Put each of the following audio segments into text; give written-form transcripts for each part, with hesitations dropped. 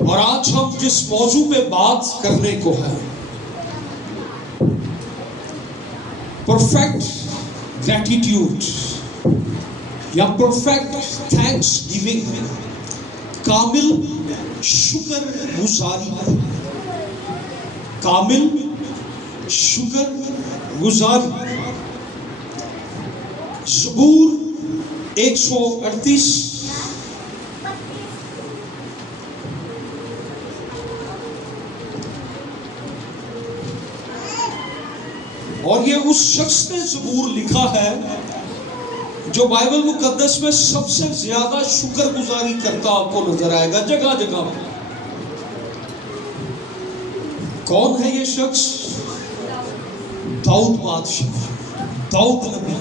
اور آج ہم جس موضوع پہ بات کرنے کو ہے، پرفیکٹ گریٹیٹیوڈ یا پرفیکٹ تھینکس گیونگ، کامل شکر گزاری، کامل شکر گزاری۔ زبور 138 اور یہ اس شخص نے زبور لکھا ہے جو بائبل مقدس میں سب سے زیادہ شکر گزاری کرتا آپ کو نظر آئے گا جگہ جگہ پر۔ کون ہے یہ شخص؟ داؤد بادشاہ، داؤد نبی،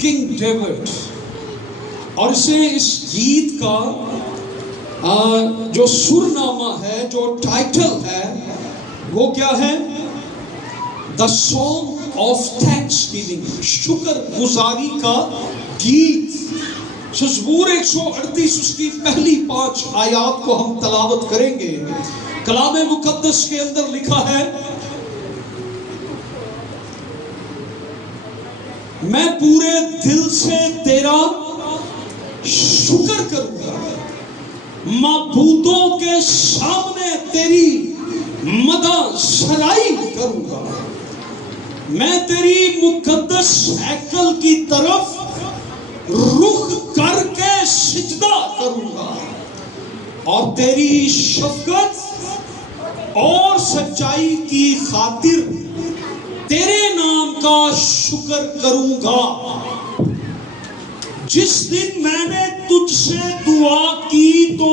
کنگ ڈیوڈ۔ اور اسے اس گیت کا جو سرنامہ ہے، جو ٹائٹل ہے، وہ کیا ہے؟ The Song of Thanksgiving، شکر گزاری کا گیت۔ زبور 138 اس کی پہلی 5 آیات کو ہم تلاوت کریں گے۔ کلام مقدس کے اندر لکھا ہے، میں پورے دل سے تیرا شکر کروں گا، معبودوں کے سامنے تیری مدح سرائی کروں گا، میں تیری مقدس ہیکل کی طرف رخ کر کے سجدہ کروں گا، اور تیری شفقت اور سچائی کی خاطر تیرے نام کا شکر کروں گا۔ جس دن میں نے تجھ سے دعا کی تو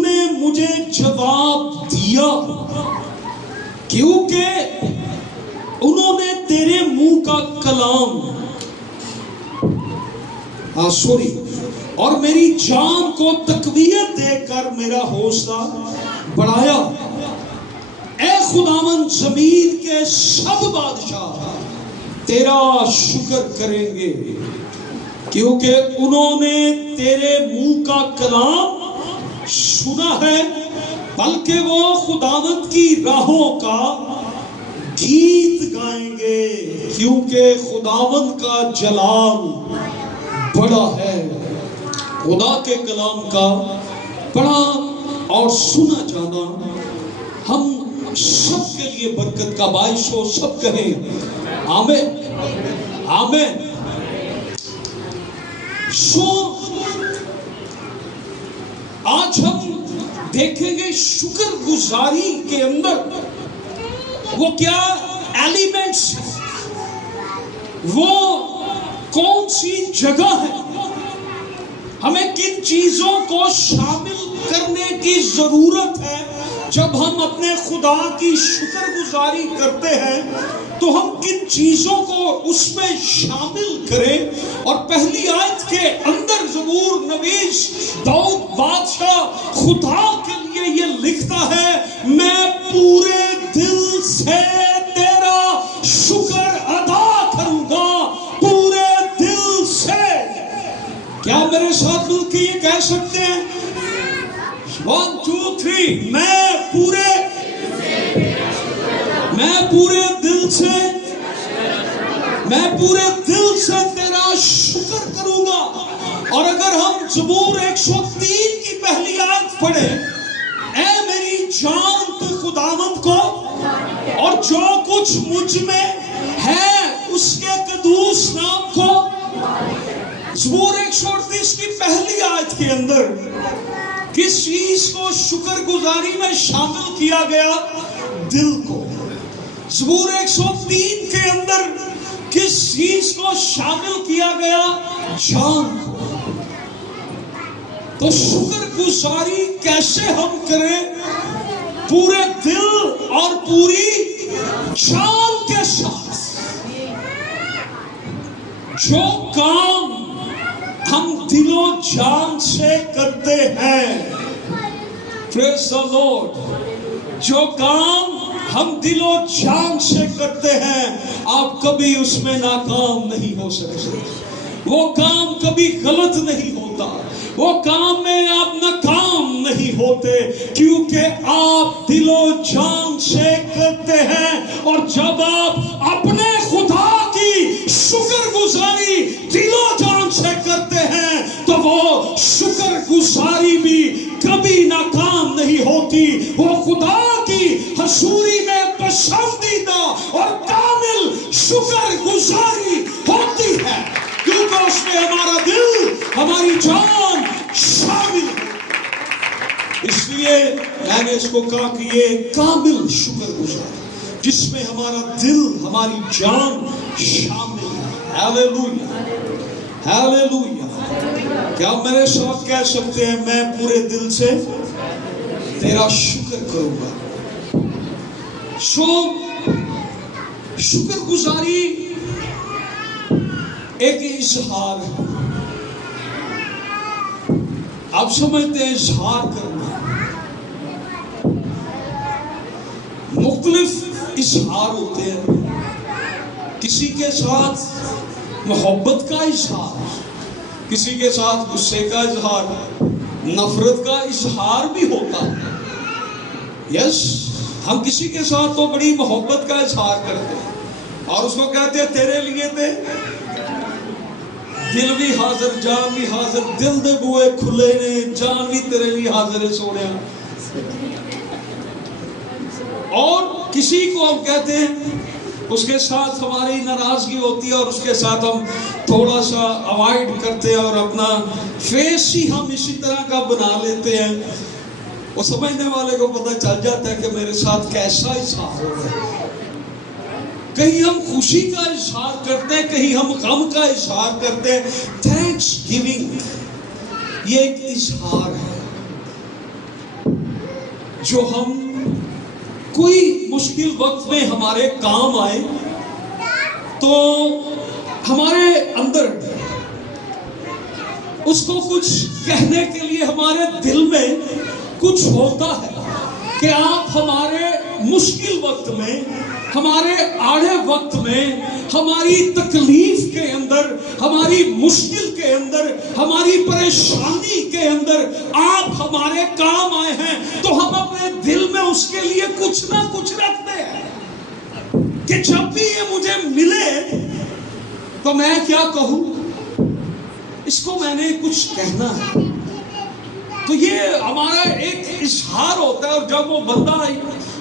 نے مجھے جواب دیا، کیونکہ انہوں نے تیرے منہ کا کلام اور میری جان کو تقویت دے کر میرا حوصلہ بڑھایا۔ اے خداوند، زمین کے سب بادشاہ تیرا شکر کریں گے، کیونکہ انہوں نے تیرے منہ کا کلام سنا ہے، بلکہ وہ خداوند کی راہوں کا گیت گائیں گے، کیونکہ خداوند کا جلال بڑا ہے۔ خدا کے کلام کا پڑھا اور سنا جانا ہم سب کے لیے برکت کا باعث ہو۔ سب کہیں آمین آمین۔ آج ہم دیکھیں گے شکر گزاری کے اندر وہ کیا ایلیمنٹس ہیں، وہ کون سی جگہ ہے، ہمیں کن چیزوں کو شامل کرنے کی ضرورت ہے۔ جب ہم اپنے خدا کی شکر گزاری کرتے ہیں تو ہم کن چیزوں کو اس میں شامل کریں۔ اور پہلی آیت کے اندر زبور نویس داؤد بادشاہ خدا کے لیے یہ لکھتا ہے، میں پورے دل سے تیرا شکر ادا کروں گا، پورے دل سے۔ کیا میرے ساتھ مل کے یہ کہہ سکتے ہیں؟ 1 2 3 میں پورے دل سے تیرا شکر کروں گا۔ اور اگر ہم زبور 103 کی پہلی آیت پڑھیں، اے میری جان تو خداوند کو اور جو کچھ مجھ میں ہے اس کے قدوس نام کو۔ زبور 138 کی پہلی آیت کے اندر کس چیز کو شکر گزاری میں شامل کیا گیا؟ دل کو۔ زبور 103 کے اندر کس چیز کو شامل کیا گیا؟ جان کو۔ تو شکر گزاری کیسے ہم کریں؟ پورے دل اور پوری جان کے ساتھ۔ جو کام ہم دل و جان سے کرتے ہیں، پریز دی لارڈ، جو کام ہم دل و جان سے کرتے ہیں، آپ کبھی اس میں ناکام نہیں ہو سکتے۔ وہ کام کبھی غلط نہیں ہوتا، وہ کام میں آپ ناکام نہیں ہوتے، کیونکہ آپ دل و جان سے کرتے ہیں۔ اور جب آپ اپنے خدا کی شکر گزاری دل و جان سے کرتے ہیں تو وہ شکر گزاری بھی کبھی ناکام نہیں ہوتی، وہ خدا کی حضوری میں پسندیدہ اور کامل شکر گزاری ہوتی ہے، کیونکہ اس میں ہمارا دل، ہماری جان شامل ہے۔ اس لیے میں نے اس کو کہا کہ یہ کامل شکر گزاری جس میں ہمارا دل، ہماری جان شامل ہے۔ Hallelujah, hallelujah. کیا آپ میرے ساتھ کہہ سکتے ہیں میں پورے دل سے تیرا شکر کروں گا؟ شکر گزاری ایک اظہار ہے۔ آپ سمجھتے ہیں اظہار کرنا، مختلف اظہار ہوتے ہیں۔ کسی کے ساتھ محبت کا اظہار، کسی کے ساتھ غصے کا اظہار، نفرت کا اظہار بھی ہوتا ہے۔ یس، ہم کسی کے ساتھ تو بڑی محبت کا اظہار کرتے ہیں اور اس کو کہتے ہیں تیرے لیے تے دل بھی حاضر جان بھی حاضر، دل دے بوئے کھلے نے، جان بھی تیرے لیے حاضر ہے سونے۔ اور کسی کو ہم کہتے ہیں اس کے ساتھ ہماری ناراضگی ہوتی ہے اور اس کے ساتھ ہم تھوڑا سا اوائڈ کرتے ہیں اور اپنا فیس ہی ہم اسی طرح کا بنا لیتے ہیں۔ وہ سمجھنے والے کو پتہ چل جاتا ہے کہ میرے ساتھ کیسا اظہار ہو رہا ہے۔ کہیں ہم خوشی کا اظہار کرتے ہیں، کہیں ہم غم کا اظہار کرتے ہیں۔ تھینکس گیونگ یہ ایک اظہار ہے جو ہم کوئی مشکل وقت میں ہمارے کام آئے تو ہمارے اندر اس کو کچھ کہنے کے لیے ہمارے دل میں کچھ ہوتا ہے کہ آپ ہمارے مشکل وقت میں، ہمارے آڑے وقت میں، ہماری تکلیف کے اندر، ہماری مشکل کے اندر، ہماری پریشانی کے اندر آپ ہمارے کام آئے ہیں تو ہم اپنے دل میں اس کے لیے کچھ نہ کچھ رکھتے ہیں کہ جب بھی یہ مجھے ملے تو میں کیا کہوں، اس کو میں نے کچھ کہنا ہے۔ تو یہ ہمارا ایک اظہار ہوتا ہے، اور جب وہ بندہ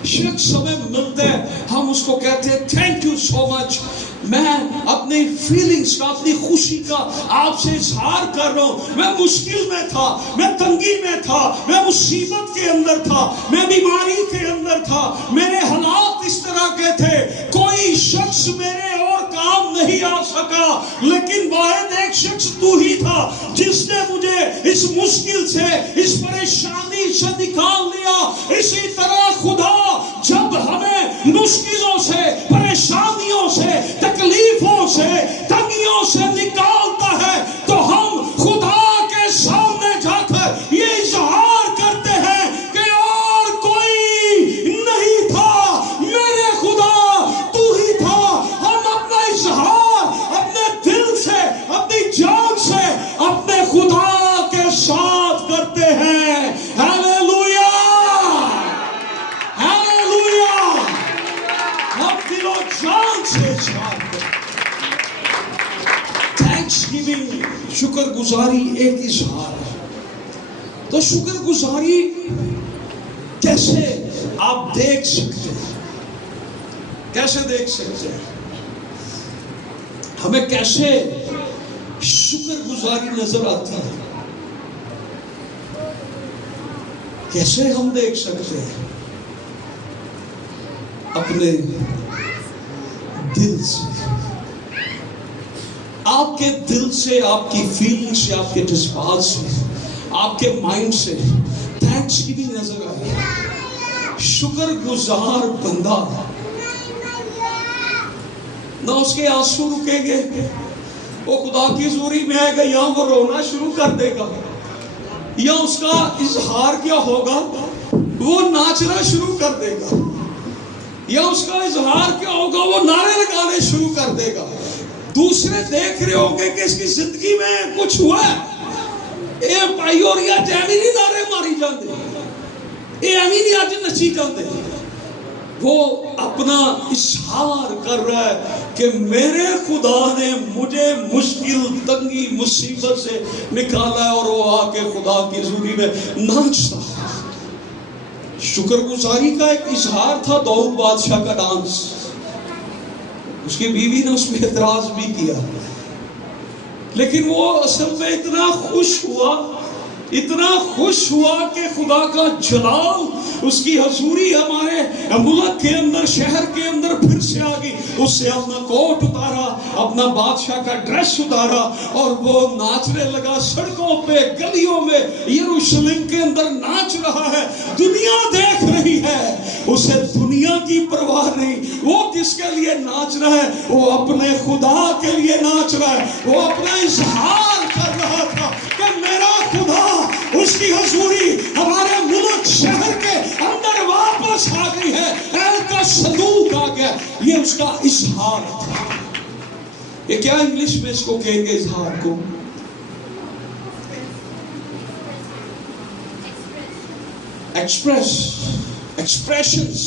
شخص ہمیں ملتا ہے ہم اس کو کہتے ہیں تھینک یو سو مچ، میں اپنی فیلنگز کا، اپنی خوشی کا آپ سے اظہار کر رہا ہوں۔ میں مشکل میں تھا، میں تنگی میں تھا، میں مصیبت کے اندر تھا، میں بیماری کے اندر تھا، میرے حالات اس طرح کے تھے، کوئی شخص میرے اور کام نہیں آ سکا، لیکن واحد ایک شخص تو ہی تھا جس نے مجھے اس مشکل سے، اس پریشانی سے نکال لیا۔ اسی طرح خدا جب ہمیں مشکلوں سے، پریشانیوں سے، تکلیفوں سے، تنگیوں سے نکالتا ہے تو ہم خدا کے سامنے جا کر یہ اظہار کرتے ہیں کہ اور کوئی نہیں تھا، میرے خدا تو ہی تھا۔ ہم اپنا اظہار اپنے دل سے، اپنی جان سے اپنے خدا کے ساتھ کرتے ہیں۔ Hallelujah, hallelujah. ہم دل و جان سے اظہار کرتے ہیں۔ تھینکس گیونگ، شکر گزاری ایک اظہار ہے۔ تو شکر گزاری کیسے آپ دیکھ سکتے ہیں؟ کیسے دیکھ سکتے ہیں؟ ہمیں کیسے شکر گزاری نظر آتی ہے؟ کیسے ہم دیکھ سکتے ہیں؟ اپنے دل سے، آپ کے دل سے، آپ کی فیلنگ سے، آپ کے جذبات سے، آپ کے مائنڈ سے تھینکس کی بھی نظر آئی۔ شکر گزار بندہ نہ اس کے آنسو رکیں گے، وہ خدا کی حضوری میں آئے گا، یا وہ رونا شروع کر دے گا، یا اس کا اظہار کیا ہوگا، وہ ناچنا شروع کر دے گا، یا اس کا اظہار کیا ہوگا، وہ نعرے لگانے شروع کر دے گا۔ دوسرے دیکھ رہے ہوگے کہ اس کی زندگی میں کچھ ہوا ہے، اے بھائی اور یا جیمی نہیں نعرے ماری جاندے، اے امی نہیں آج نچی جاندے، وہ اپنا اظہار کر رہا ہے کہ میرے خدا نے مجھے مشکل تنگی مصیبت سے نکالا ہے، اور وہ آ کے خدا کی حضوری میں ناچتا ہے۔ شکر گزاری کا ایک اظہار تھا داؤد بادشاہ کا ڈانس، اس کی بیوی نے اس میں اعتراض بھی کیا، لیکن وہ اصل میں اتنا خوش ہوا کہ خدا کا جلال، اس کی حضوری ہمارے ملک کے اندر، شہر کے اندر پھر سے آ گئی۔ اس سے اپنا کوٹ اتارا، اپنا بادشاہ کا ڈریس اتارا، اور وہ ناچنے لگا سڑکوں پہ، گلیوں میں، یروشلم کے اندر ناچ رہا ہے۔ دنیا دیکھ رہی ہے، اسے دنیا کی پرواہ نہیں، وہ کس کے لیے ناچ رہا ہے؟ وہ اپنے خدا کے لیے ناچ رہا ہے۔ وہ اپنا اظہار کر رہا تھا کہ میرا خدا، اس کی حضوری ہمارے ملک شہر کے اندر واپس آ گئی ہے، ایل کا صدوق آ گیا۔ یہ اس کا اظہار تھا۔ یہ کیا انگلش میں اس کو کہیں گے اظہار کو؟ ایکسپریشنز۔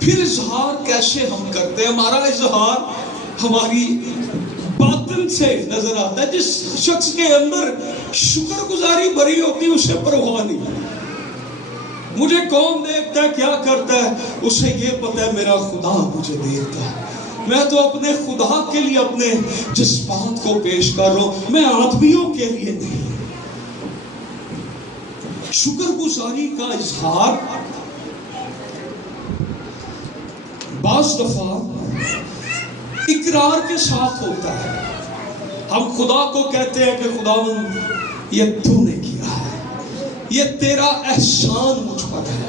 پھر اظہار کیسے ہم کرتے ہیں؟ ہمارا اظہار ہماری باطن سے نظر آتا ہے۔ جس شخص کے اندر شکر گزاری بھری ہوتی ہے، اسے پرواہ نہیں، مجھے کون دیکھتا ہے کیا کرتا ہے، اسے یہ پتہ ہے میرا خدا مجھے دیکھتا ہے۔ میں تو اپنے خدا کے لیے اپنے جذبات کو پیش کر رہا ہوں، میں آدمیوں کے لیے نہیں۔ شکر گزاری کا اظہار بعض دفعہ اقرار کے ساتھ ہوتا ہے۔ ہم خدا کو کہتے ہیں کہ خداوند یہ تو نے کیا ہے، یہ تیرا احسان مجھ پر ہے،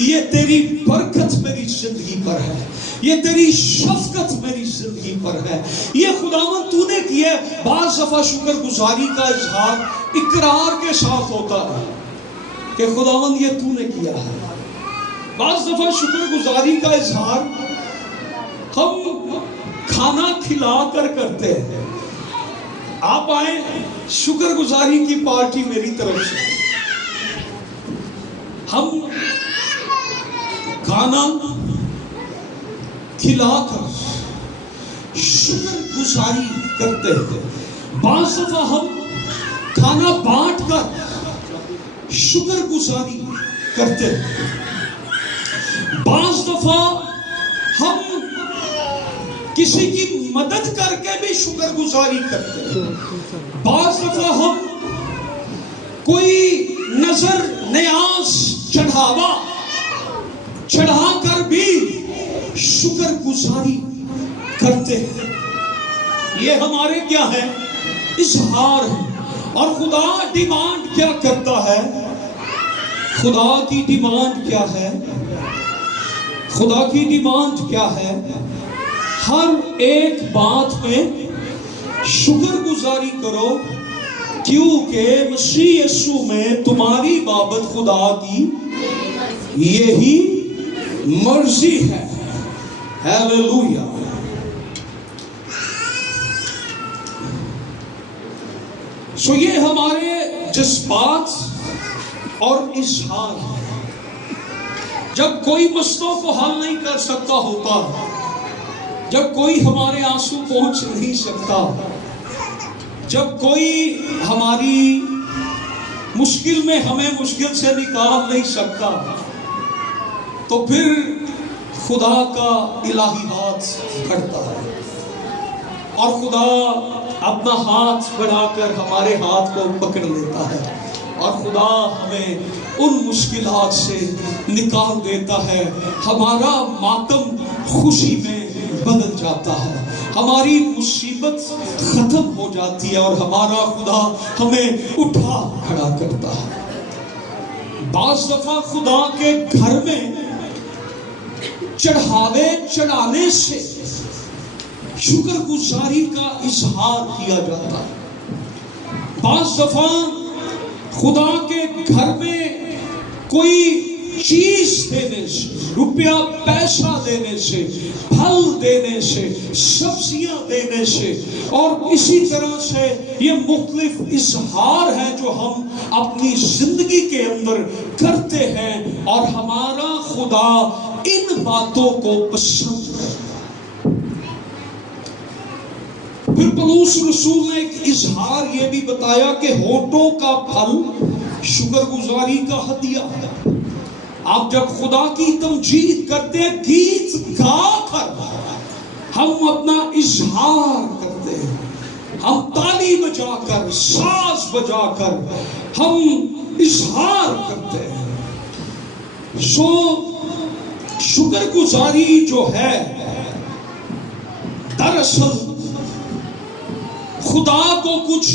یہ تیری برکت میری زندگی پر ہے، یہ تیری شفقت میری زندگی پر ہے، یہ خداوند تو نے کیا ہے۔ بعض دفعہ شکر گزاری کا اظہار اقرار کے ساتھ ہوتا ہے کہ خداوند یہ تو نے کیا ہے۔ بعض دفعہ شکر گزاری کا اظہار ہم کھانا کھلا کر کرتے ہیں۔ آپ آئیں، شکر گزاری کی پارٹی میری طرف سے، ہم کھانا کھلا کر شکر گزاری کرتے ہیں۔ بعض دفعہ ہم کھانا بانٹ کر شکر گزاری کرتے ہیں۔ بعض دفعہ ہم کسی کی مدد کر کے بھی شکر گزاری کرتے ہیں۔ بعض دفعہ ہم کوئی نظر نیاز چڑھا کر بھی شکر گزاری کرتے ہیں۔ یہ ہمارے کیا ہے؟ اظہار ہے۔ اور خدا ڈیمانڈ کیا کرتا ہے؟ خدا کی ڈیمانڈ کیا ہے؟ خدا کی ڈیمانڈ کیا ہے؟ ہر ایک بات میں شکر گزاری کرو، کیونکہ مسیح یسوع میں تمہاری بابت خدا کی یہی مرضی ہے۔ ہیلیلویا۔ سو یہ ہمارے جذبات اور اظہار ہے۔ جب کوئی مسئلوں کو حل نہیں کر سکتا ہوتا، جب کوئی ہمارے آنسو پہنچ نہیں سکتا، جب کوئی ہماری مشکل میں ہمیں مشکل سے نکال نہیں سکتا، تو پھر خدا کا الہی ہاتھ کھڑتا ہے، اور خدا اپنا ہاتھ بڑھا کر ہمارے ہاتھ کو پکڑ لیتا ہے، اور خدا ہمیں ان مشکلات سے نکال دیتا ہے۔ ہمارا ماتم خوشی میں بدل جاتا ہے، ہماری مصیبت ختم ہو جاتی ہے، اور ہمارا خدا ہمیں اٹھا کھڑا کرتا ہے۔ بعض دفعہ خدا کے گھر میں چڑھاوے چڑھانے سے شکر گزاری کا اظہار کیا جاتا ہے۔ بعض دفعہ خدا کے گھر میں کوئی چیز دینے سے، روپیہ پیسہ دینے سے، پھل دینے سے، سبزیاں دینے سے، اور اسی طرح سے یہ مختلف اظہار ہیں جو ہم اپنی زندگی کے اندر کرتے ہیں، اور ہمارا خدا ان باتوں کو پسند ہے۔ پھر پولس رسول نے ایک اظہار یہ بھی بتایا کہ ہونٹوں کا پھل شکر گزاری کا ہدیہ ہے۔ آپ جب خدا کی تمجید کرتے ہیں، گیت گا کر ہم اپنا اظہار کرتے ہیں، ہم تالی بجا کر، ساز بجا کر ہم اظہار کرتے ہیں۔ شکر گزاری جو ہے دراصل خدا کو کچھ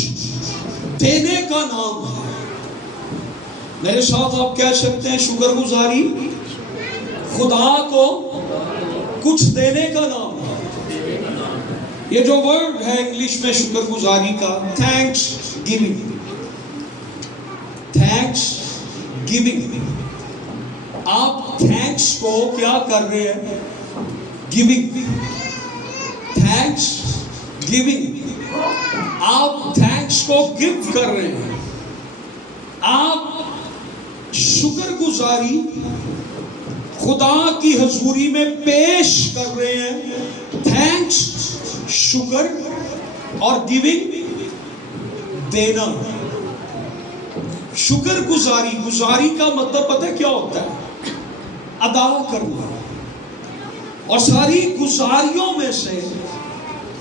دینے کا نام ہے۔ میرے ساتھ آپ کہہ سکتے ہیں، شکر گزاری خدا کو کچھ دینے کا نام ہے۔ یہ جو ورڈ ہے انگلش میں شکر گزاری کا، تھینکس گیونگ، تھینکس گیونگ، آپ تھینکس کو کیا کر رہے ہیں؟ گیونگ، تھینکس گیونگ، آپ تھینکس کو گفٹ کر رہے ہیں، آپ شکر گزاری خدا کی حضوری میں پیش کر رہے ہیں۔ تھینکس شکر، اور گیونگ دینا۔ شکر گزاری، گزاری کا مطلب پتہ ہے کیا ہوتا ہے؟ ادا کرنا۔ اور ساری گزاریوں میں سے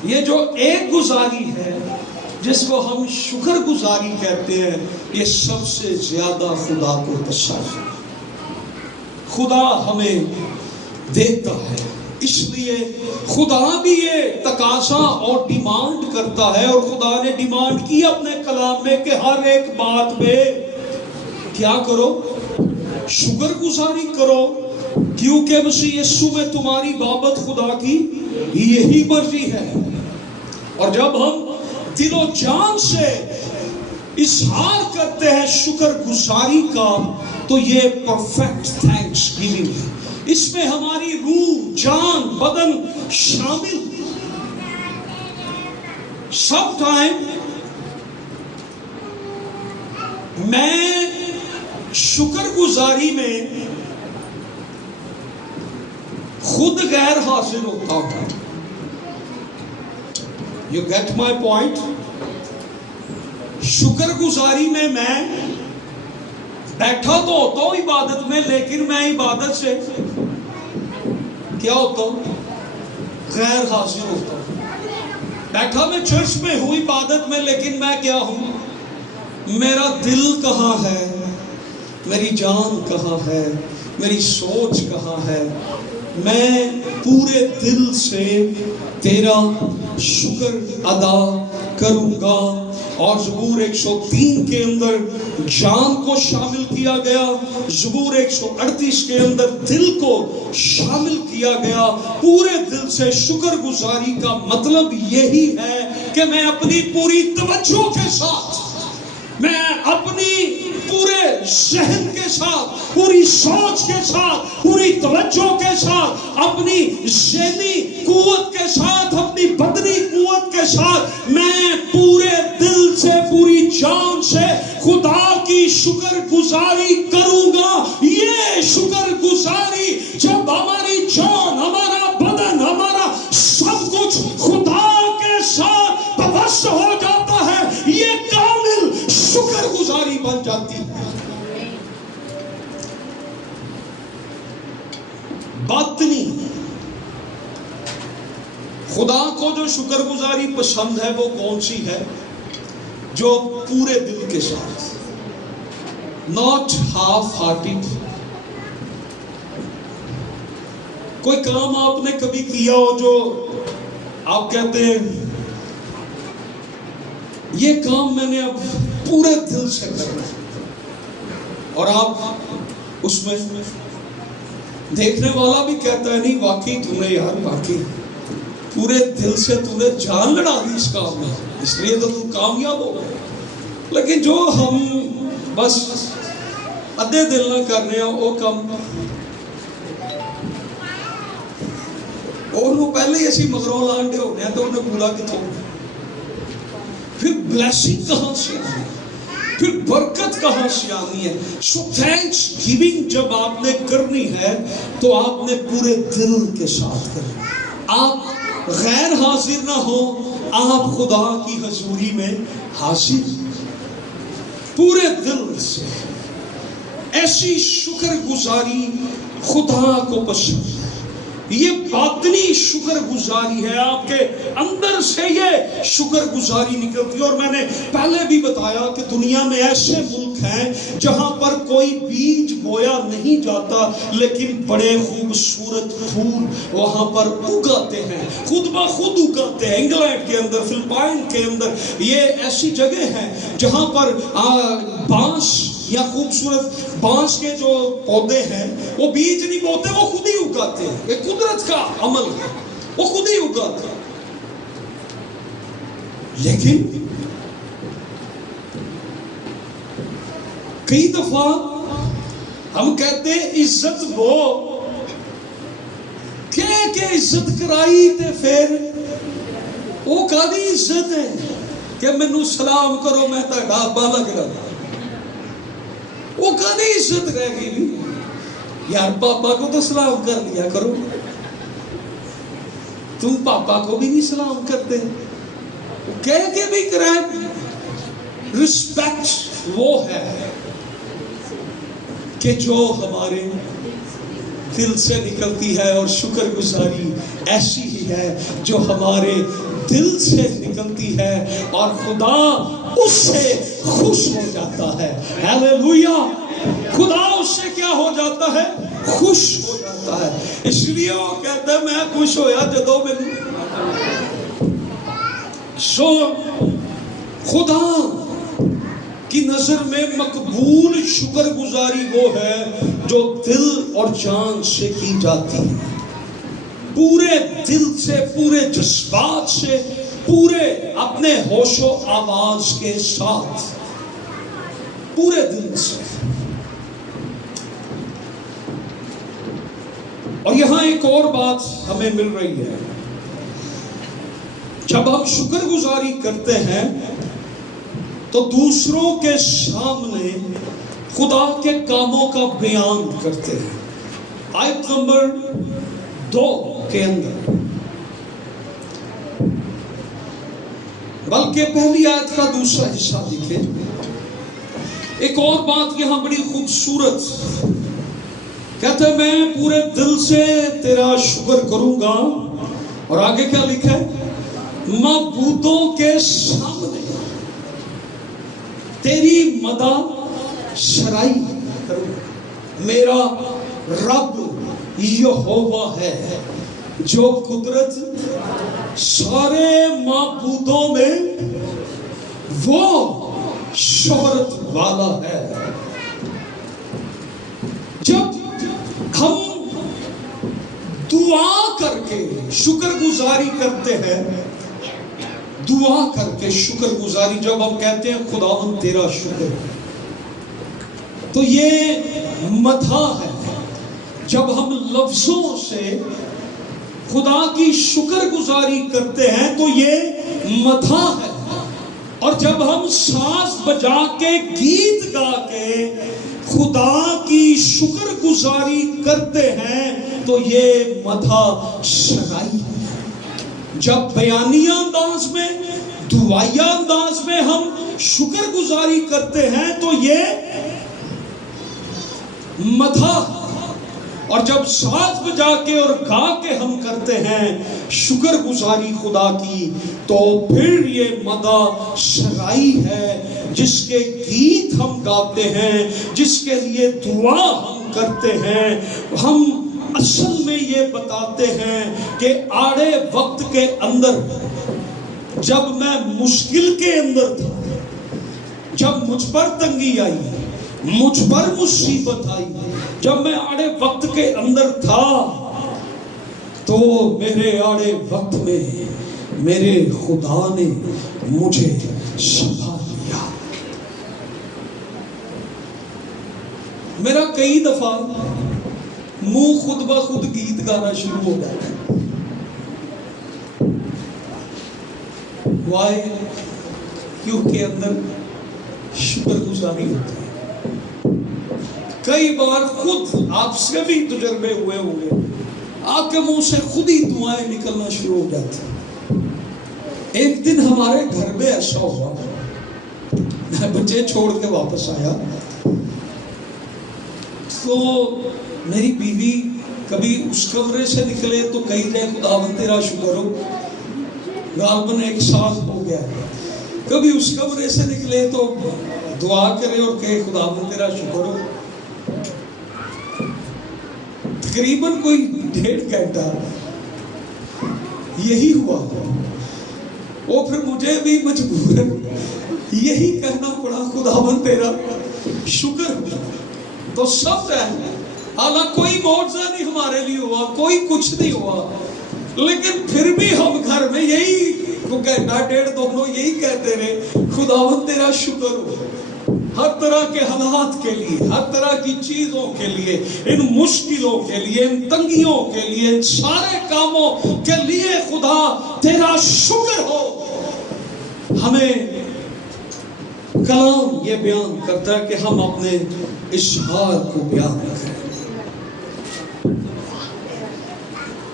یہ جو ایک گزاری ہے جس کو ہم شکر گزاری کہتے ہیں، یہ سب سے زیادہ خدا کو پسند ہے۔ خدا ہمیں دیتا ہے، اس لیے خدا بھی یہ تقاضا اور ڈیمانڈ کرتا ہے، اور خدا نے ڈیمانڈ کی اپنے کلام میں کہ ہر ایک بات میں کیا کرو؟ شکر گزاری کرو، کیونکہ مسیح یسوع میں تمہاری بابت خدا کی یہی مرضی ہے۔ اور جب ہم دل و جان سے اظہار کرتے ہیں شکر گزاری کا، تو یہ پرفیکٹ تھینکس گیونگ ہے۔ اس میں ہماری روح، جان، بدن شامل۔ سب ٹائم میں شکر گزاری میں خود غیر حاضر ہوتا ہوں۔ You get my point؟ شکر گزاری میں بیٹھا تو ہوتا ہوں عبادت میں، لیکن میں عبادت سے کیا ہوتا ہوں؟ غیر حاضر ہوتا ہوں۔ بیٹھا میں چرچ میں ہوں عبادت میں، لیکن میں کیا ہوں؟ میرا دل کہاں ہے؟ میری جان کہاں ہے؟ میری سوچ کہاں ہے؟ میں پورے دل سے تیرا شکر ادا کروں گا۔ اور زبور 103 کے اندر جان کو شامل کیا گیا، زبور 138 کے اندر دل کو شامل کیا گیا۔ پورے دل سے شکر گزاری کا مطلب یہی ہے کہ میں اپنی پوری توجہ کے ساتھ، میں اپنی پورے ذہن کے ساتھ، پوری سوچ کے ساتھ، پوری توجہ کے ساتھ، اپنی ذہنی قوت کے ساتھ، اپنی بدنی قوت کے ساتھ، میں پورے دل سے، پوری جان سے خدا کی شکر گزاری کروں گا۔ یہ شکر گزاری جب ہماری جان، ہمارا بدن، ہمارا سب کچھ خدا کے ساتھ پوست ہو جاتا ہے، یہ کامل شکر گزاری بن جاتی ہے۔ باطنی، خدا کو جو شکر گزاری پسند ہے وہ کون سی ہے؟ جو پورے دل کے ساتھ، not half hearted۔ کوئی کام آپ نے کبھی کیا ہو جو آپ کہتے ہیں یہ کام میں نے اب پورے دل سے کرنا ہے، اور آپ اس میں دیکھنے والا بھی کہتا ہے نہیں واقعی تو نے یار واقعی پورے دل سے تو نے جان لڑا دی اس کام میں، اس لیے تو کامیاب ہو گئے۔ لیکن جو ہم بس ادھے دل نہ کرنے وہ کم اور پہلے ہی اسی مگروں لانڈے ہونے ہیں تو انہیں پورا کتوں پھر بلیسنگ کہاں سے آنی ہے پھر برکت کہاں سے آنی ہے سو تھینکس گیونگ جب آپ نے کرنی ہے تو آپ نے پورے دل کے ساتھ کرنی آپ غیر حاضر نہ ہو آپ خدا کی حضوری میں حاضر پورے دل سے ایسی شکر گزاری خدا کو پسند ہے یہ باطنی شکر گزاری ہے آپ کے اندر سے یہ شکر گزاری نکلتی ہے اور میں نے پہلے بھی بتایا کہ دنیا میں ایسے ملک ہیں جہاں پر کوئی بیج بویا نہیں جاتا لیکن بڑے خوبصورت پھول وہاں پر اگاتے ہیں خود بخود اگاتے ہیں انگلینڈ کے اندر فلپائن کے اندر یہ ایسی جگہ ہے جہاں پر بانس یا خوبصورت بانس کے جو پودے ہیں وہ بیج نہیں بوتے وہ خود ہی اگاتے ہیں یہ قدرت کا عمل ہے وہ خود ہی اگاتے ہیں لیکن کئی دفعہ ہم کہتے ہیں عزت وہ کہ عزت کرائی تے پھر وہ کادی عزت ہے کہ مینوں سلام کرو میں تہاڈا ابا لگ رہا وہ کدی عزت رہ گئی یار پاپا کو تو سلام کر لیا کرو تم پاپا کو بھی نہیں سلام کرتے کہہ کے بھی کرائیں رسپیکٹ وہ ہے کہ جو ہمارے دل سے نکلتی ہے اور شکر گزاری ایسی ہی ہے جو ہمارے دل سے نکلتی ہے اور خدا اس سے خوش ہو جاتا ہے ہیلیلویا خدا اس سے کیا ہو جاتا ہے خوش ہو جاتا ہے اس لیے وہ کہتا ہے میں خوش ہویا جدو میں سو خدا کی نظر میں مقبول شکر گزاری وہ ہے جو دل اور جان سے کی جاتی ہے پورے دل سے پورے جذبات سے پورے اپنے ہوش و آواز کے ساتھ پورے دل سے اور یہاں ایک اور بات ہمیں مل رہی ہے جب ہم شکر گزاری کرتے ہیں تو دوسروں کے سامنے خدا کے کاموں کا بیان کرتے ہیں آیت نمبر 2 کے اندر بلکہ پہلی آیت کا دوسرا حصہ دیکھیں ایک اور بات یہاں بڑی خوبصورت کہتے ہیں میں پورے دل سے تیرا شکر کروں گا اور آگے کیا لکھا ہے معبودوں کے سامنے تیری مدح سرائی کروں میرا رب یہوہ ہے جو قدرت سارے معبودوں میں وہ شہرت والا ہے جب ہم دعا کر کے شکر گزاری کرتے ہیں دعا کر کے شکر گزاری جب ہم کہتے ہیں خداوند تیرا شکر تو یہ مدح ہے جب ہم لفظوں سے خدا کی شکر گزاری کرتے ہیں تو یہ مدح ہے اور جب ہم ساز بجا کے گیت گا کے خدا کی شکر گزاری کرتے ہیں تو یہ مدح سرائی ہے جب بیانیہ انداز میں دعائیہ انداز میں ہم شکر گزاری کرتے ہیں تو یہ مدح اور جب ساز بجا کے اور گا کے ہم کرتے ہیں شکر گزاری خدا کی تو پھر یہ مدح سرائی ہے جس کے گیت ہم گاتے ہیں جس کے لیے دعا ہم کرتے ہیں ہم اصل میں یہ بتاتے ہیں کہ آڑے وقت کے اندر جب میں مشکل کے اندر تھا جب مجھ پر تنگی آئی مجھ پر مصیبت آئی جب میں آڑے وقت کے اندر تھا تو میرے آڑے وقت میں میرے خدا نے مجھے سنبھال لیا میرا کئی دفعہ منہ خود بخود گیت گانا شروع ہو جاتا ہے. وائے؟ کیونکہ اندر شکر گزاری ہوتی ہے. کئی بار خود آپ سے بھی تجربے ہوئے ہوں گے، آپ کے منہ سے خود ہی دعائیں نکلنا شروع ہو جاتی ہیں. ایک دن ہمارے گھر میں ایسا ہوا، میں بچے چھوڑ کے واپس آیا تو میری بیوی کبھی اس کمرے سے نکلے تو کہی جائے خداوند تیرا شکر ہو، غالباً 1 سال ہو گیا. کبھی اس کمرے سے نکلے تو دعا کرے اور کہے خداوند تیرا شکر ہو. تقریباً کوئی 1.5 گھنٹہ یہی ہوا، اور پھر مجھے بھی مجبوراً یہی کہنا پڑا خداوند تیرا شکر ہو. تو سب ہے، حالانکہ کوئی معجزہ نہیں ہمارے لیے ہوا، کوئی کچھ نہیں ہوا، لیکن پھر بھی ہم گھر میں یہی گھنٹہ 1.5 دونوں یہی کہتے رہے خداوند تیرا شکر ہو. ہر طرح کے حالات کے لیے، ہر طرح کی چیزوں کے لیے، ان مشکلوں کے لیے، ان تنگیوں کے لیے، ان سارے کاموں کے لیے خدا تیرا شکر ہو. ہمیں کلام یہ بیان کرتا ہے کہ ہم اپنے اشعار کو بیان کریں.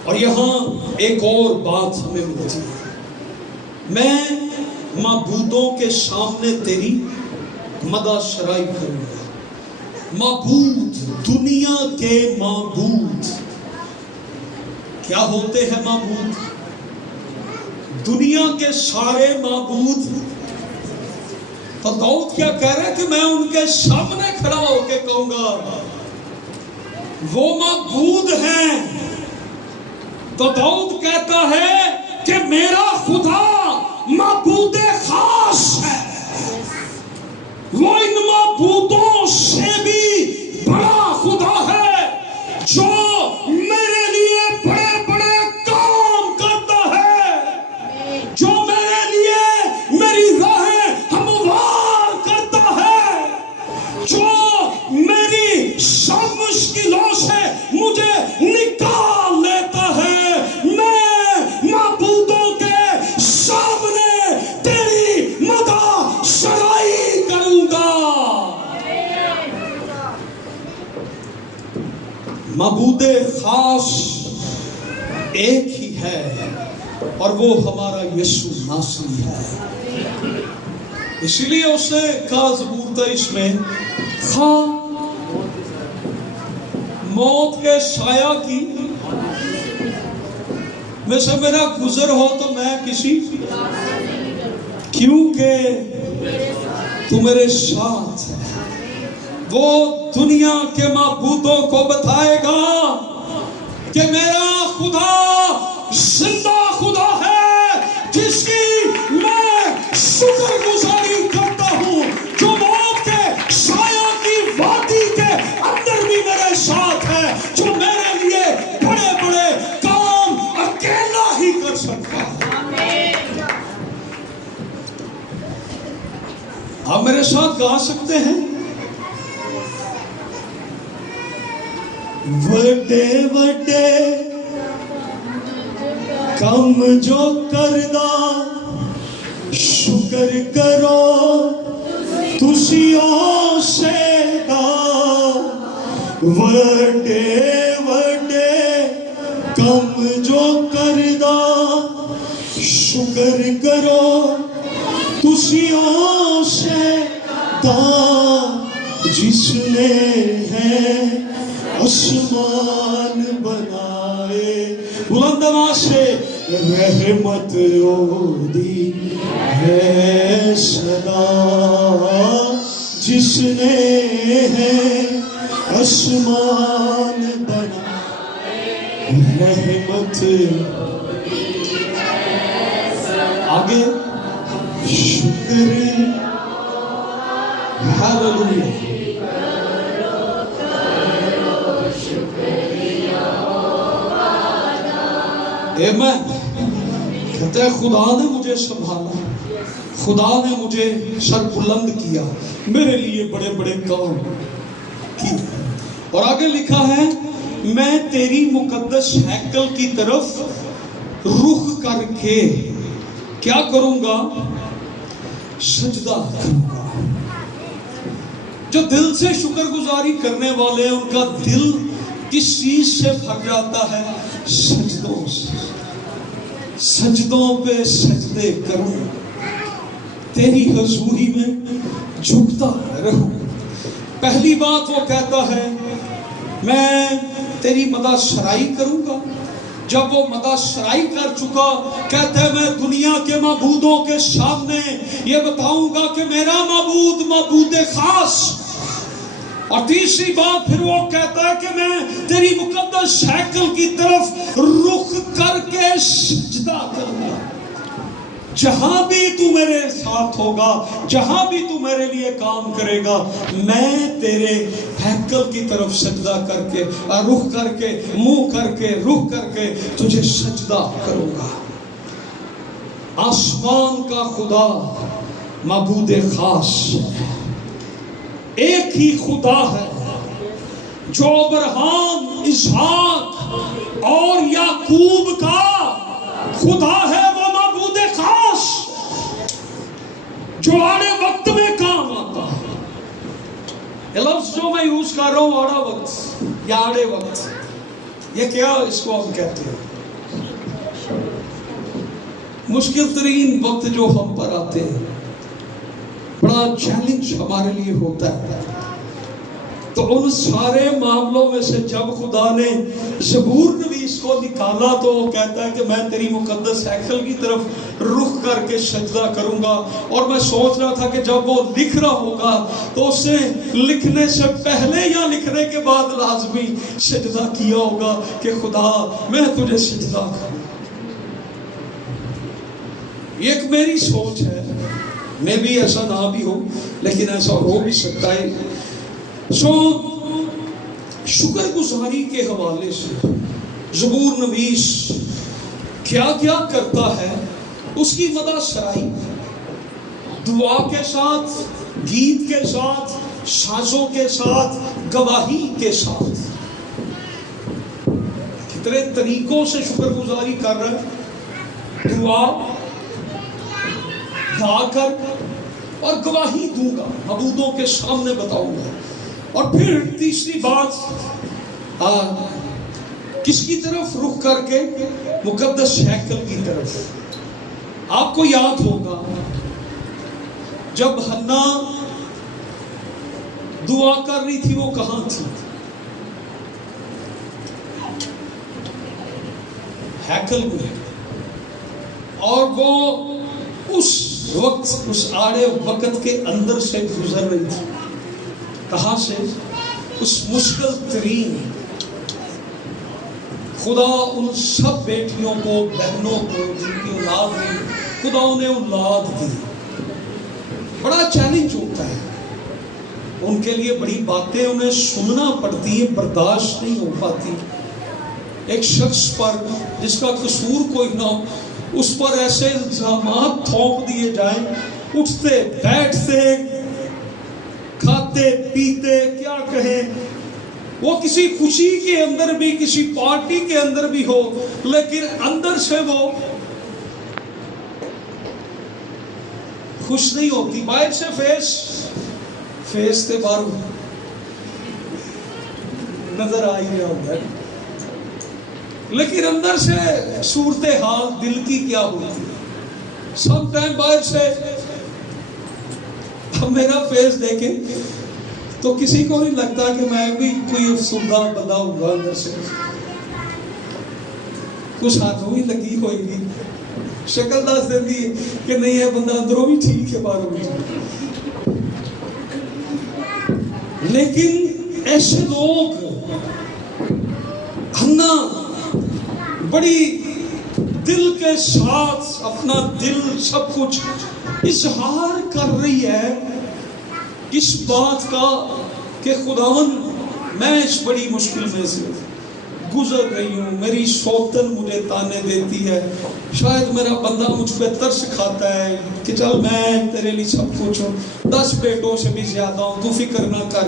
اور یہاں ایک اور بات ہمیں ملتی ہے، میں معبودوں کے سامنے تیری مدح شرائی کروں گا. معبود، دنیا کے معبود کیا ہوتے ہیں؟ معبود دنیا کے سارے معبود. تو داؤد کیا کہہ رہا ہے کہ میں ان کے سامنے کھڑا ہو کے کہوں گا وہ معبود ہیں. تو داؤد کہتا ہے کہ میرا خدا معبود خاص ہے، وہ ان معبودوں سے بھی بڑا خدا ہے جو میرے لیے بڑے بڑے کام کرتا ہے، جو میرے لیے میری راہیں ہموار کرتا ہے، جو میری سب مشکلوں سے مجھے نکال لیتا ہے. میں معبودوں کے سامنے تیری مدح شرائی کروں گا. معبود خاص ایک ہی ہے اور وہ ہمارا یسوع ناصری ہے. اسی لیے اس نے کہا زبور 23 میں، خواہ موت کے سایہ کی میں سے میرا گزر ہو تو میں کسی، کیونکہ تو میرے ساتھ ہے. وہ دنیا کے معبودوں کو بتائے گا کہ میرا خدا زندہ خدا ہے جس کی میں شکر گزاری کرتا ہوں، جو موت کے سایہ کی وادی کے اندر بھی میرے ساتھ ہے، جو میرے لیے بڑے بڑے کام اکیلا ہی کر سکتا ہے. آپ میرے ساتھ گا سکتے ہیں، وڈے وڈے کم جو کردہ شکر کرو تسیوں سے دا. وڈے وڈے کم جو کردہ شکر کرو تسیوں سے دا. جس نے ہے آسمان بنائے، بلند آواز سے، رحمت دی ہے صدا. جس نے ہے آسمان بنائے، رحمت آگے شکر. ہاللویا. آمین. کہتے ہیں خدا نے مجھے سنبھالا، خدا نے مجھے سر بلند کیا، میرے لیے بڑے بڑے کام کیے. اور آگے لکھا ہے میں تیری مقدس ہیکل کی طرف رخ کر کے کیا کروں گا؟ سجدہ کروں گا۔ جو دل سے شکر گزاری کرنے والے ہیں ان کا دل کس چیز سے بھر جاتا ہے؟ سجدوں سے۔ سجدوں پہ سجدے کروں، تیری حضوری میں جھکتا رہوں۔ پہلی بات وہ کہتا ہے میں تیری مدح سرائی کروں گا۔ جب وہ مدح سرائی کر چکا کہتا ہے میں دنیا کے معبودوں کے سامنے یہ بتاؤں گا کہ میرا معبود معبود خاص۔ اور تیسری بات پھر وہ کہتا ہے کہ میں تیری مقدس ہیکل کی طرف رخ کر کے سجدہ کروں گا۔ جہاں بھی تو میرے ساتھ ہوگا، جہاں بھی تو میرے لیے کام کرے گا، میں تیرے ہیکل کی طرف سجدہ کر کے رخ کر کے منہ کر کے رخ کر کے تجھے سجدہ کروں گا۔ آسمان کا خدا معبود خاص ہے۔ ایک ہی خدا ہے جو ابراہیم، اسحاق اور یعقوب کا خدا ہے، وہ معبود خاص جو آڑے وقت میں کام آتا ہے۔ یہ لفظ جو میں یوز کر رہا ہوں آڑا وقت یا آڑے وقت، یہ کیا اس کو ہم کہتے ہیں؟ مشکل ترین وقت جو ہم پر آتے ہیں، بڑا چیلنج ہمارے لیے ہوتا ہے، تو ان سارے معاملوں میں سے جب خدا نے زبور نویس کو نکالا تو وہ کہتا ہے کہ میں تیری مقدس ہیکل کی طرف رخ کر کے سجدہ کروں گا۔ اور میں سوچ رہا تھا کہ جب وہ لکھ رہا ہوگا تو اسے لکھنے سے پہلے یا لکھنے کے بعد لازمی سجدہ کیا ہوگا کہ خدا میں تجھے سجدہ کروں۔ یہ ایک میری سوچ ہے، میں بھی ایسا نہ بھی ہو لیکن ایسا ہو بھی سکتا ہے۔ شکر گزاری کے حوالے سے زبور نویس کیا کیا کرتا ہے، اس کی مدح سرائی دعا کے ساتھ، گیت کے ساتھ، سازوں کے ساتھ، گواہی کے ساتھ، کتنے طریقوں سے شکر گزاری کر رہا ہے۔ دعا گا کر اور گواہی دوں گا، معبودوں کے سامنے بتاؤں گا۔ اور پھر تیسری بات کس کی طرف رخ کر کے؟ مقدس ہیکل کی طرف۔ آپ کو یاد ہوگا جب حنا دعا کر رہی تھی وہ کہاں تھی؟ ہیکل میں، اور وہ اس وقت اس آڑے وقت کے اندر سے گزر رہی تھی۔ کہاں سے؟ اس مشکل ترین۔ خدا ان سب بیٹیوں کو، بہنوں کو جن کی اولاد نہیں، خدا انہیں اولاد دی۔ بڑا چیلنج ہوتا ہے ان کے لیے، بڑی باتیں انہیں سننا پڑتی ہیں، برداشت نہیں ہو پاتی۔ ایک شخص پر جس کا قصور کوئی نہ ہو، اس پر ایسے الزامات تھوپ دیے جائیں، اٹھتے بیٹھتے کھاتے پیتے کیا کہیں، وہ کسی خوشی کے اندر بھی، کسی پارٹی کے اندر بھی ہو، لیکن اندر سے وہ خوش نہیں ہوتی۔ باہر سے فیس سے باہر نظر آ ہی رہا ہوگا، لیکن اندر سے صورتحال دل کی کیا ہوتی ہے۔ سم ٹائم باہر سے اب میرا فیس دیکھیں تو کسی کو نہیں لگتا کہ میں بھی کوئی افسردہ بندہ ہوگا، اندر سے کچھ ہاتھوں بھی لگی ہوئے گی، شکل دس دیتی ہے کہ نہیں ہے بندہ اندروں بھی ٹھیک ہے باہروں بھی ٹھیک۔ لیکن ایسے لوگ حنا بڑی دل کے ساتھ اپنا دل سب کچھ اظہار کر رہی ہے اس بات کا کہ خداوند میں اس بڑی مشکل میں سے گزر رہی ہوں، میری سوتن مجھے تانے دیتی ہے، شاید میرا بندہ مجھ پہ ترس کھاتا ہے کہ چل میں تیرے لیے سب کچھ ہوں، 10 بیٹوں سے بھی زیادہ ہوں، تو فکر نہ کر،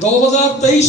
2023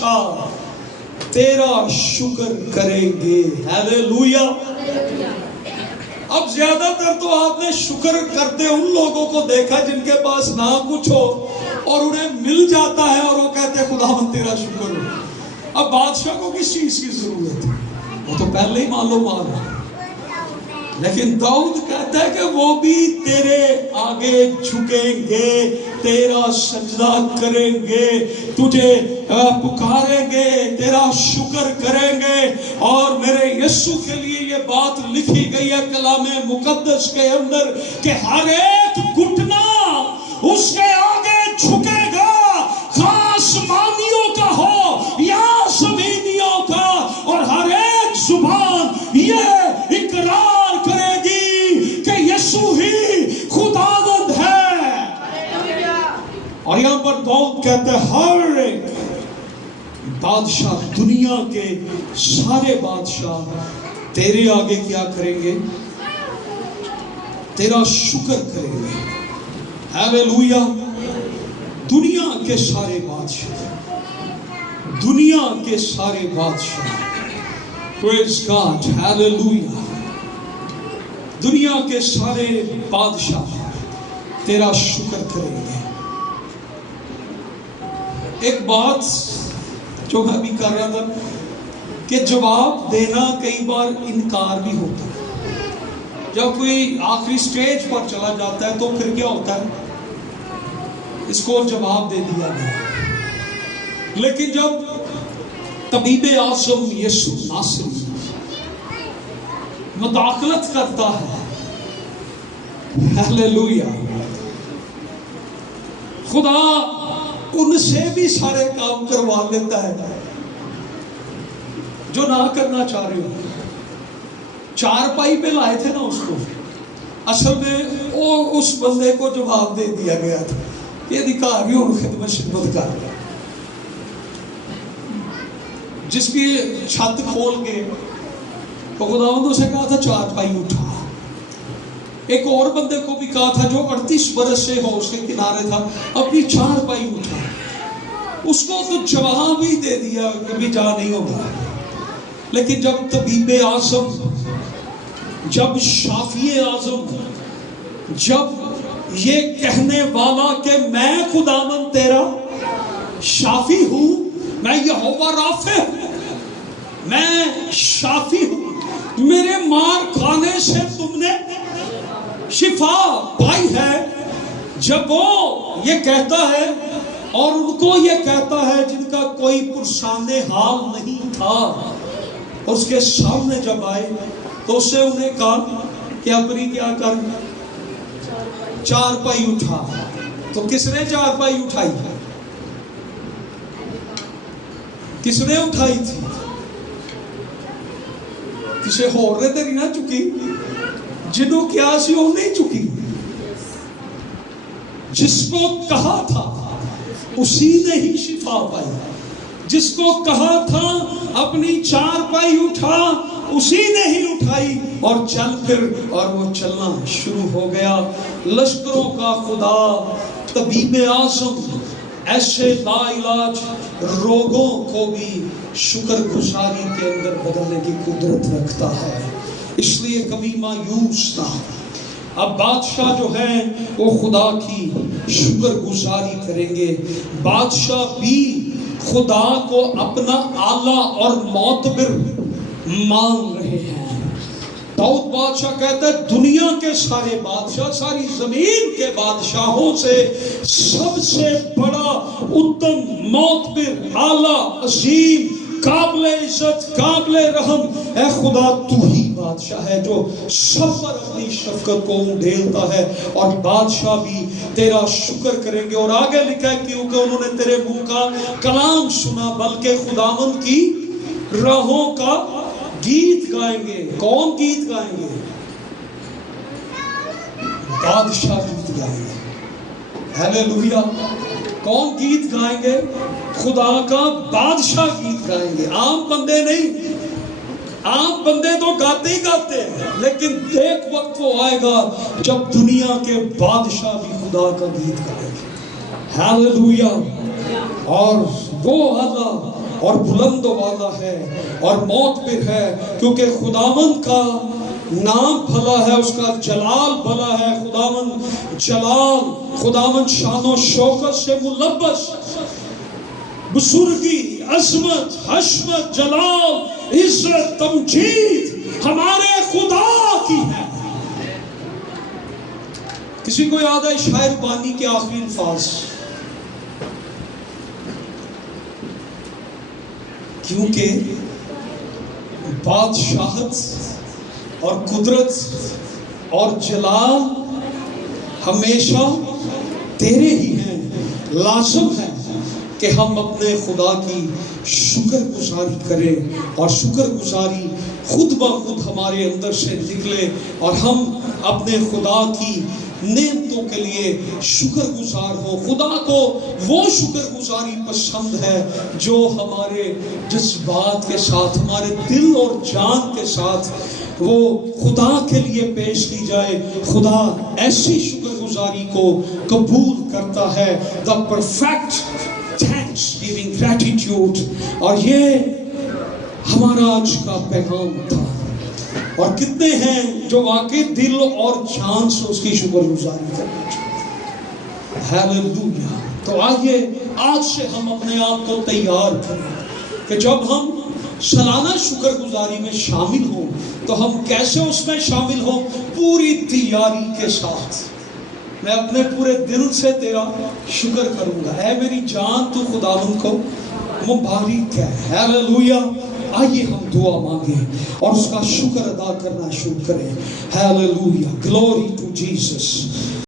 بادشاہ تیرا شکر کریں گے. ہیلیلویا. اب زیادہ تر تو آپ نے شکر کرتے ان لوگوں کو دیکھا جن کے پاس نہ کچھ ہو اور انہیں مل جاتا ہے اور وہ کہتے ہیں خداوند تیرا شکر ہو. اب بادشاہ کو کس چیز کی ضرورت ہے؟ وہ تو پہلے ہی معلوم. لیکن داؤد کہتا ہے کہ وہ بھی تیرے آگے جھکیں گے, تیرا سجدہ کریں گے, تجھے پکاریں گے, تیرا شکر کریں گے. اور میرے یسوع کے لیے یہ بات لکھی گئی ہے کلام مقدس کے اندر کہ ہر ایک گھٹنا اس کے آگے جھکے گا, خاص آسمانیوں کا ہو یا زمینیوں کا, اور ہر ایک زبان یہ اقرار کرے گی کہ یسوع ہی خداوند ہے. اور یہاں پر داؤد کہتے ہیں ہر ایک بادشاہ, دنیا کے سارے بادشاہ تیرے آگے کیا کریں گے؟ تیرا شکر کریں گے. ہیلیلویا. دنیا کے سارے بادشاہ, دنیا کے سارے بادشاہ, پریز گاڈ, ہیلیلویا. دنیا کے سارے بادشاہ تیرا شکر کریں گے. ایک بات جو میں بھی کر رہا تھا کہ جواب دینا کئی بار انکار بھی ہوتا ہے. جب کوئی آخری سٹیج پر چلا جاتا ہے تو پھر کیا ہوتا ہے؟ اس کو جواب دے دیا گیا. لیکن جب طبیب اعظم یسوع ناصری مداخلت کرتا ہے, ہیلیلویا, خدا ان سے بھی سارے کام کروا لیتا ہے جو نہ کرنا چاہ رہے ہو. چار پائی پہ لائے تھے نا اس کو, اصل میں وہ اس بندے کو جواب دے دیا گیا تھا یہ ادھیکاری اور خدمت کر رہا, جس کی چھت کھول کے تو خداوند سے کہا تھا چار پائی اٹھا. ایک اور بندے کو بھی کہا تھا جو 38 برس سے حوض کے کنارے تھا, اپنی چار پائی اٹھا. اس کو تو جواب ہی دے دیا کہ بھی جا نہیں ہوگا. لیکن جب طبیب اعظم, جب شافی اعظم, جب یہ کہنے والا کہ میں خداوند تیرا شافی ہوں, میں یہوہ رافع ہوں, میں شافی ہوں, میرے مار کھانے سے تم نے شفا پائی ہے. جب وہ یہ کہتا ہے اور ان کو یہ کہتا ہے جن کا کوئی پرسان حال نہیں تھا, اور اس کے سامنے جب آئے تو اس سے انہیں کہا کہ اپنی کیا کر, چار پائی اٹھا. تو کس نے چار پائی اٹھائی؟ کس نے اٹھائی تھی؟ کسے ہور نے تیری نہ چکی, جنہوں کیا سی وہ نہیں چکی. جس کو کہا تھا اسی نے ہی شفا پائی. جس کو کہا تھا اپنی چار پائی اٹھا اسی نے ہی اٹھائی اور چل پھر, اور وہ چلنا شروع ہو گیا. لشکروں کا خدا طبیب اعظم ایسے لا علاج روگوں کو بھی شکر گزاری کے اندر بدلنے کی قدرت رکھتا ہے. اس لیے کبھی مایوس نہ. اب بادشاہ جو ہیں وہ خدا کی شکر گزاری کریں گے. بادشاہ بھی خدا کو اپنا اعلیٰ اور معتبر مان رہے ہیں. داؤد بادشاہ کہتا ہے دنیا کے سارے بادشاہ, ساری زمین کے بادشاہوں سے سب سے بڑا, اتم, معتبر, اعلیٰ, عظیم, قابل عزت, قابل رحم اے خدا تو ہی بادشاہ ہے جو سب پر اپنی شفقت کو ڈھیلتا ہے. اور بادشاہ بھی تیرا شکر کریں گے. اور آگے لکھا ہے کیونکہ انہوں نے تیرے منہ کا کلام سنا, بلکہ خداوند کی راہوں کا گیت گائیں گے. کون گیت گائیں گے؟ بادشاہ گیت گائیں گے. ہیلیلویا. کون گیت گائیں گے؟ خدا کا بادشاہ گیت گائیں گے. عام بندے نہیں. عام بندے تو گاتے ہی گاتے ہیں, لیکن ایک وقت وہ آئے گا جب دنیا کے بادشاہ بھی خدا کا گیت گائیں گے. ہیلیلویا. اور وہ اللہ اور بلند والا ہے اور موت پہ ہے، کیونکہ خداوند کا نام بھلا ہے، اس کا جلال بھلا ہے۔ خداوند جلال، خداوند شان و شوکت سے ملبس، بزرگی، عظمت، حشمت، جلال، عزت، تمجید ہمارے خدا کی ہے۔ کسی کو یاد ہے شاعر بانی کے آخری الفاظ؟ کیونکہ بادشاہت اور قدرت اور جلال ہمیشہ تیرے ہی ہیں، لازم ہے کہ ہم اپنے خدا کی شکر گزاری کریں، اور شکر گزاری خود بخود ہمارے اندر سے نکلے، اور ہم اپنے خدا کی نعمتوں کے لیے شکر گزار ہو۔ خدا کو وہ شکر گزاری پسند ہے جو ہمارے جذبات کے ساتھ، ہمارے دل اور جان کے ساتھ وہ خدا کے لیے پیش کی جائے۔ خدا ایسی شکر گزاری کو قبول کرتا ہے، the perfect thanksgiving gratitude۔ اور یہ ہمارا آج کا پیغام تھا، اور کتنے ہیں جو واقعی دل اور جان سے اس کی شکر گزاری کرنا چاہتے ہیں۔ ہیلیلویا۔ تو آئیے آج سے ہم اپنے آپ کو تیار کریں کہ جب ہم سالانہ شکر گزاری میں شامل ہوں تو ہم کیسے اس میں شامل ہوں؟ پوری تیاری کے ساتھ۔ میں اپنے پورے دل سے تیرا شکر کروں گا، اے میری جان تو خداوند کو مبارک ہے۔ ہیلیلویا۔ آئیے ہم دعا مانگیں اور اس کا شکر ادا کرنا شروع کریں۔ Hallelujah, glory to Jesus.